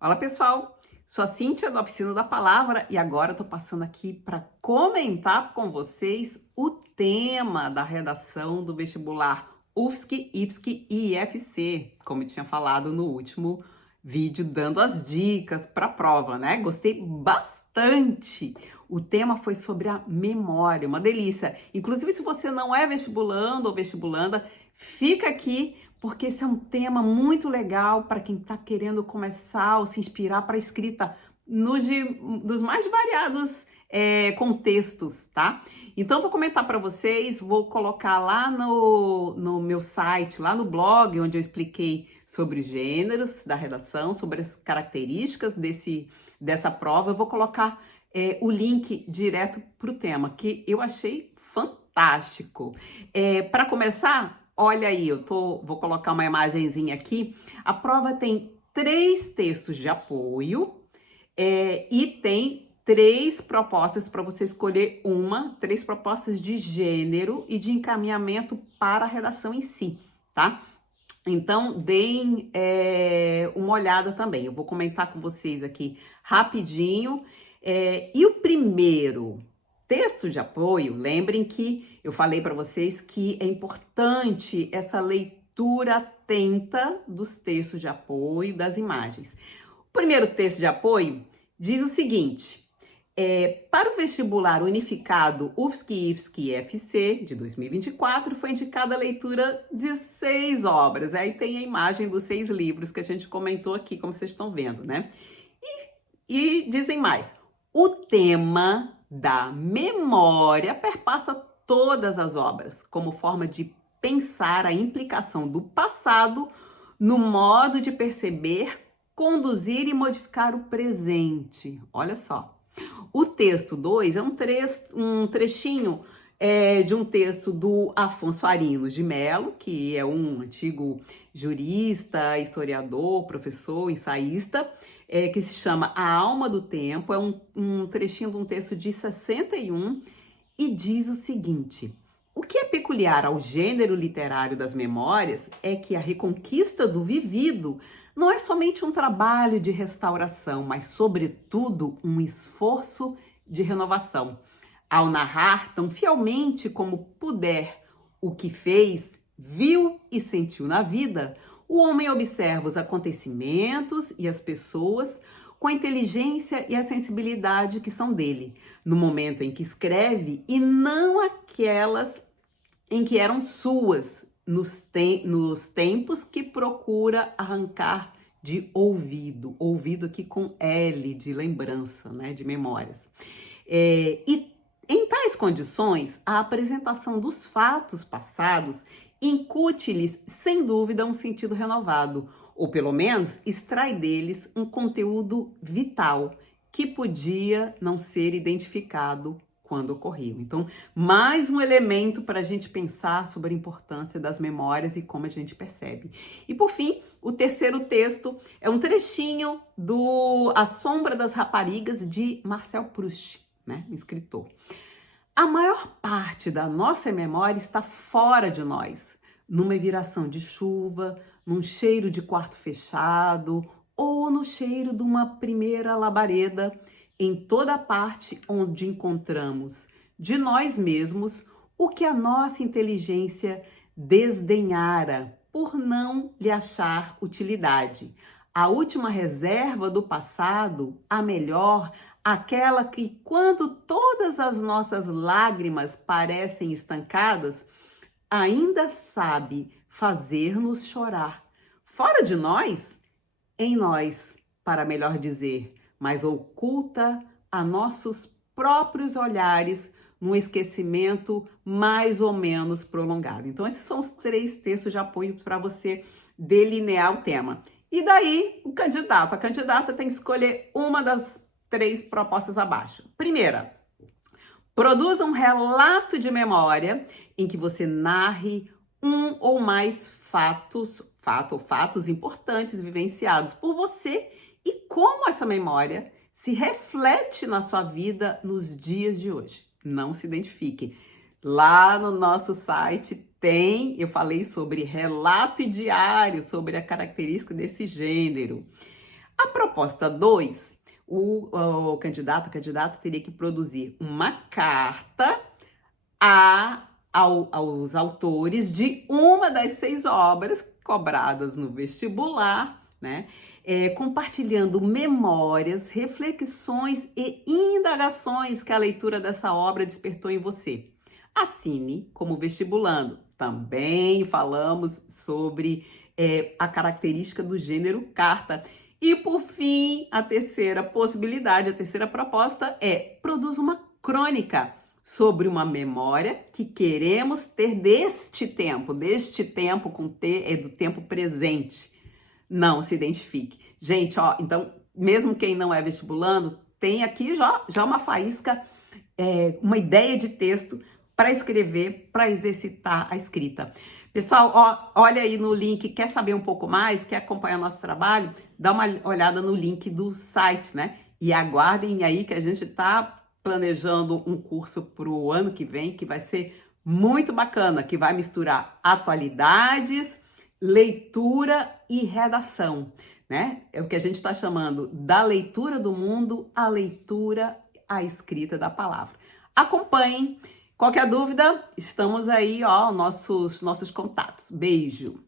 Olá, pessoal. Sou a Cíntia da Oficina da Palavra e agora estou passando aqui para comentar com vocês o tema da redação do vestibular UFSC, IFSC e IFC, como eu tinha falado no último vídeo, dando as dicas para a prova, né? Gostei bastante. O tema foi sobre a memória, uma delícia. Inclusive, se você não é vestibulando ou vestibulanda, fica aqui porque esse é um tema muito legal para quem está querendo começar ou se inspirar para a escrita dos mais variados contextos, tá? Então, vou comentar para vocês, vou colocar lá no meu site, lá no blog, onde eu expliquei sobre os gêneros da redação, sobre as características dessa prova. Eu vou colocar o link direto para o tema, que eu achei fantástico. Para começar, olha aí, vou colocar uma imagenzinha aqui. A prova tem 3 textos de apoio e tem 3 propostas para você escolher 3 propostas de gênero e de encaminhamento para a redação em si, tá? Então, deem uma olhada também. Eu vou comentar com vocês aqui rapidinho. E o primeiro texto de apoio, lembrem que eu falei para vocês que é importante essa leitura atenta dos textos de apoio, das imagens. O primeiro texto de apoio diz o seguinte: para o vestibular unificado UFSC, IFSC e IFC de 2024, foi indicada a leitura de 6 obras. Aí tem a imagem dos 6 livros que a gente comentou aqui, como vocês estão vendo, né? E dizem mais: o tema da memória perpassa todas as obras, como forma de pensar a implicação do passado no modo de perceber, conduzir e modificar o presente. Olha só. O texto 2 é um trechinho de um texto do Afonso Arinos de Melo, que é um antigo jurista, historiador, professor, ensaísta, que se chama A Alma do Tempo. É um trechinho de um texto de 61 e diz o seguinte: o que é peculiar ao gênero literário das memórias é que a reconquista do vivido não é somente um trabalho de restauração, mas, sobretudo, um esforço de renovação. Ao narrar tão fielmente como puder o que fez, viu e sentiu na vida, o homem observa os acontecimentos e as pessoas com a inteligência e a sensibilidade que são dele, no momento em que escreve, e não aquelas em que eram suas, nos tempos que procura arrancar de ouvido aqui com L, de lembrança, né, de memórias. E em tais condições, a apresentação dos fatos passados incute-lhes, sem dúvida, um sentido renovado, ou pelo menos extrai deles um conteúdo vital que podia não ser identificado quando ocorreu. Então, mais um elemento para a gente pensar sobre a importância das memórias e como a gente percebe. E, por fim, o terceiro texto é um trechinho do A Sombra das Raparigas, de Marcel Proust, né, um escritor. A maior parte da nossa memória está fora de nós, numa viração de chuva, num cheiro de quarto fechado ou no cheiro de uma primeira labareda, em toda parte onde encontramos de nós mesmos o que a nossa inteligência desdenhara por não lhe achar utilidade. A última reserva do passado, a melhor, aquela que, quando todas as nossas lágrimas parecem estancadas, ainda sabe fazer-nos chorar. Fora de nós, em nós, para melhor dizer, mas oculta a nossos próprios olhares num esquecimento mais ou menos prolongado. Então, esses são os 3 textos de apoio para você delinear o tema. E daí, a candidata tem que escolher uma das 3 propostas abaixo. Primeira, produza um relato de memória em que você narre um ou mais fatos importantes vivenciados por você e como essa memória se reflete na sua vida nos dias de hoje. Não se identifique. Lá no nosso site eu falei sobre relato e diário, sobre a característica desse gênero. A proposta 2, o candidato, a candidata teria que produzir uma carta aos autores de uma das 6 obras cobradas no vestibular, né? Compartilhando memórias, reflexões e indagações que a leitura dessa obra despertou em você. Assine como vestibulando. Também falamos sobre a característica do gênero carta. E, por fim, a terceira possibilidade, a terceira proposta é produza uma crônica sobre uma memória que queremos ter deste tempo com T é do tempo presente. Não se identifique. Gente, ó, então, mesmo quem não é vestibulando, tem aqui já uma faísca, uma ideia de texto para escrever, para exercitar a escrita. Pessoal, ó, olha aí no link, quer saber um pouco mais, quer acompanhar nosso trabalho? Dá uma olhada no link do site, né? E aguardem aí que a gente está planejando um curso para o ano que vem, que vai ser muito bacana, que vai misturar atualidades, leitura e redação, né? É o que a gente está chamando da leitura do mundo à leitura, à escrita da palavra. Acompanhem. Qualquer dúvida, estamos aí, ó, nossos contatos. Beijo!